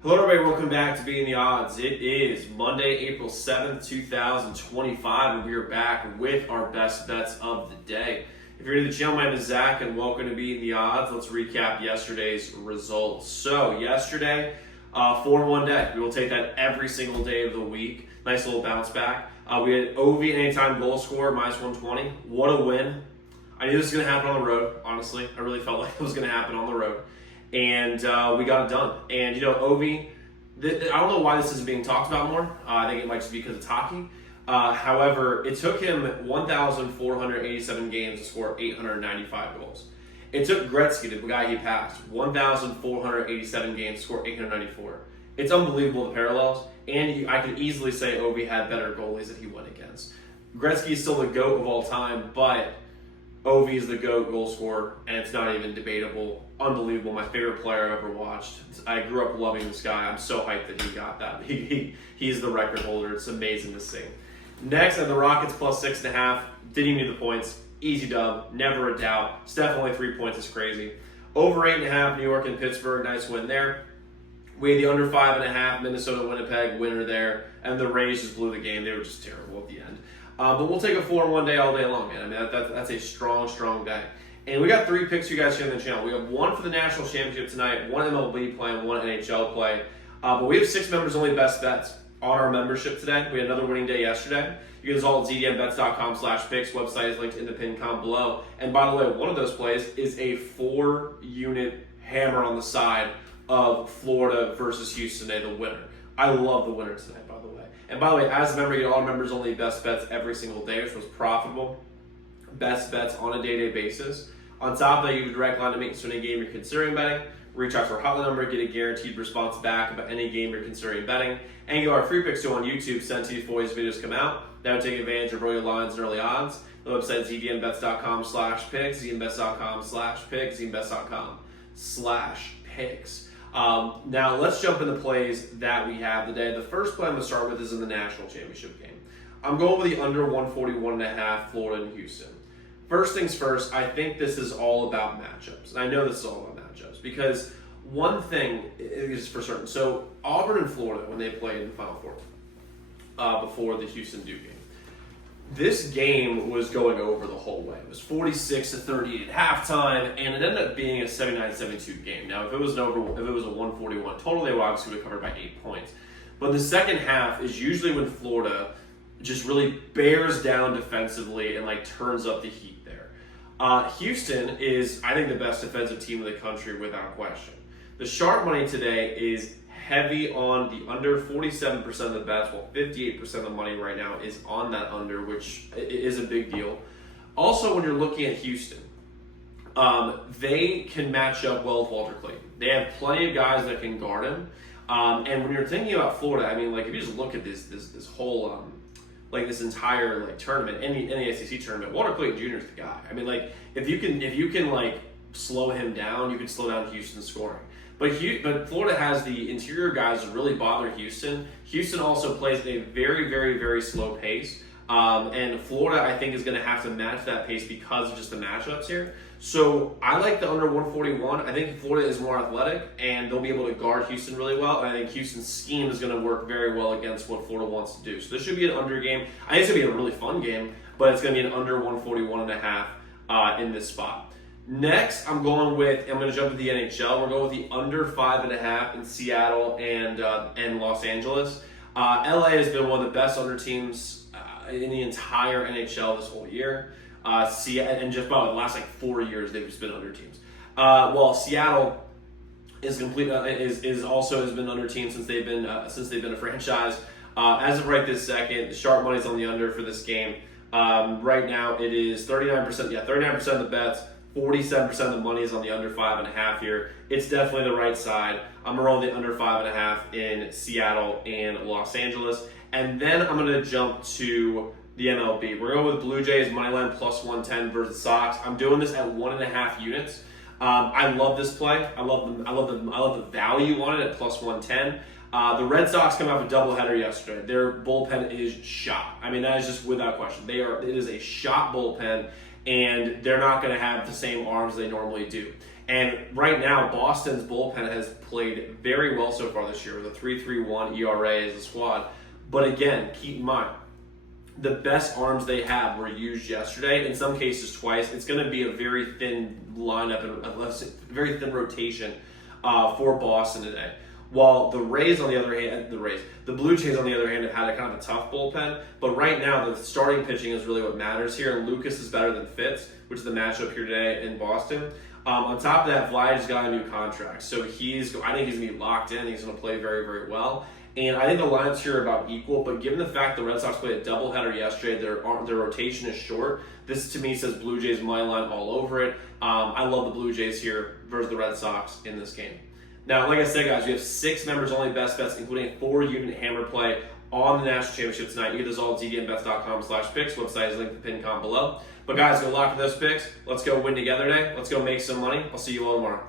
Hello everybody, welcome back to Being the Odds. It is Monday, April 7th, 2025, and we are back with our best bets of the day. If you're new to the channel, my name is Zach, and welcome to Being the Odds. Let's recap yesterday's results. So, yesterday, 4-1 day. We will take that every single day of the week. Nice little bounce back. We had OV anytime goal scorer, minus 120. What a win. I knew this was going to happen on the road, honestly. I really felt like it was going to happen on the road. And we got it done. And, you know, Ovi, I don't know why this isn't being talked about more. I think it might just be because it's hockey. However, it took him 1,487 games to score 895 goals. It took Gretzky, the guy he passed, 1,487 games to score 894. It's unbelievable, the parallels. And I could easily say Ovi had better goalies that he went against. Gretzky is still the GOAT of all time, but Ovi is the GOAT goal scorer, and it's not even debatable. Unbelievable. My favorite player I've ever watched. I grew up loving this guy. I'm so hyped that he got that. He's the record holder. It's amazing to see. Next, the Rockets plus 6.5. Didn't even need the points. Easy dub. Never a doubt. Steph only 3 points is crazy. Over 8.5, New York and Pittsburgh. Nice win there. We had the under 5.5, Minnesota-Winnipeg winner there. And the Rays just blew the game. They were just terrible at the end. But we'll take a 4-1 day all day long, man. I mean, that's a strong day. And we got 3 picks you guys here on the channel. We have one for the National Championship tonight, one MLB play, and one NHL play. But we have 6 members only best bets on our membership today. We had another winning day yesterday. You can all at zdmbets.com/picks. Website is linked in the pinned comment below. And by the way, one of those plays is a 4-unit hammer on the side of Florida versus Houston today, the winner. I love the winner tonight, by the way. And by the way, as a member, you get all members only best bets every single day, which was profitable. Best bets on a day-to-day basis. On top of that, you have a direct line to make any game you're considering betting. Reach out to our hotline number, get a guaranteed response back about any game you're considering betting. And get our free picks to on YouTube sent to you before these videos come out. That would take advantage of early lines and early odds. The website is zdmbets.com/picks, zdmbets.com/picks, zdmbets.com/picks. Now let's jump into plays that we have today. The first play I'm going to start with is in the National Championship game. I'm going with the under 141.5, Florida and Houston. First things first, I think this is all about matchups. And I know this is all about matchups because one thing is for certain. So Auburn and Florida, when they played in the Final Four before the Houston Duke game, this game was going over the whole way. It was 46-38 at halftime, and it ended up being a 79-72 game. Now, if it was a 141 total, they would obviously have covered by 8 points. But the second half is usually when Florida just really bears down defensively and turns up the heat there. Houston is, I think, the best defensive team in the country without question. The sharp money today is heavy on the under. 47% of the bets, while 58% of the money right now is on that under, which is a big deal. Also, when you're looking at Houston, they can match up well with Walter Clayton. They have plenty of guys that can guard him. And when you're thinking about Florida, I mean, if you just look at this whole this entire tournament, any SEC tournament, Walter Clayton Jr. is the guy. I mean, if you can slow him down, you can slow down Houston's scoring. But Florida has the interior guys that really bother Houston. Houston also plays at a very, very, very slow pace. And Florida, I think, is going to have to match that pace because of just the matchups here. So I like the under 141. I think Florida is more athletic, and they'll be able to guard Houston really well. And I think Houston's scheme is going to work very well against what Florida wants to do. So this should be an under game. I think it's going to be a really fun game, but it's going to be an under 141.5 in this spot. Next, I'm going to jump to the NHL. We're going with the under 5.5 in Seattle and Los Angeles. LA has been one of the best under teams in the entire NHL this whole year. And just about the last 4 years, they've just been under teams. Well, Seattle is also has been under team since they've been a franchise. As of right this second, the sharp money's on the under for this game. Right now, it is 39%. Yeah, 39% of the bets. 47% of the money is on the under 5.5 here. It's definitely the right side. I'm going to roll the under 5.5 in Seattle and Los Angeles. And then I'm going to jump to the MLB. We're going with Blue Jays moneyline plus 110 versus Sox. I'm doing this at 1.5 units. I love this play. I love the value on it at plus 110. The Red Sox come off a doubleheader yesterday. Their bullpen is shot. I mean, that is just without question. It is a shot bullpen, and they're not going to have the same arms they normally do. And right now, Boston's bullpen has played very well so far this year with a 3.31 ERA as a squad. But again, keep in mind, the best arms they have were used yesterday, in some cases twice. It's going to be a very thin lineup and a very thin rotation for Boston today. While the Rays, on the other hand, the Blue Jays, on the other hand, have had a kind of a tough bullpen. But right now, the starting pitching is really what matters here. And Lucas is better than Fitz, which is the matchup here today in Boston. On top of that, Vlad's got a new contract, so I think he's going to be locked in. He's going to play very, very well. And I think the lines here are about equal, but given the fact the Red Sox played a doubleheader yesterday, their rotation is short. This, to me, says Blue Jays money line all over it. I love the Blue Jays here versus the Red Sox in this game. Now, like I said, guys, we have 6 members only best bets, including a 4-unit hammer play on the National Championship tonight. You get this all at ddmbets.com/picks. Website is linked in the pinned comment below. But guys, good luck with those picks. Let's go win together today. Let's go make some money. I'll see you all tomorrow.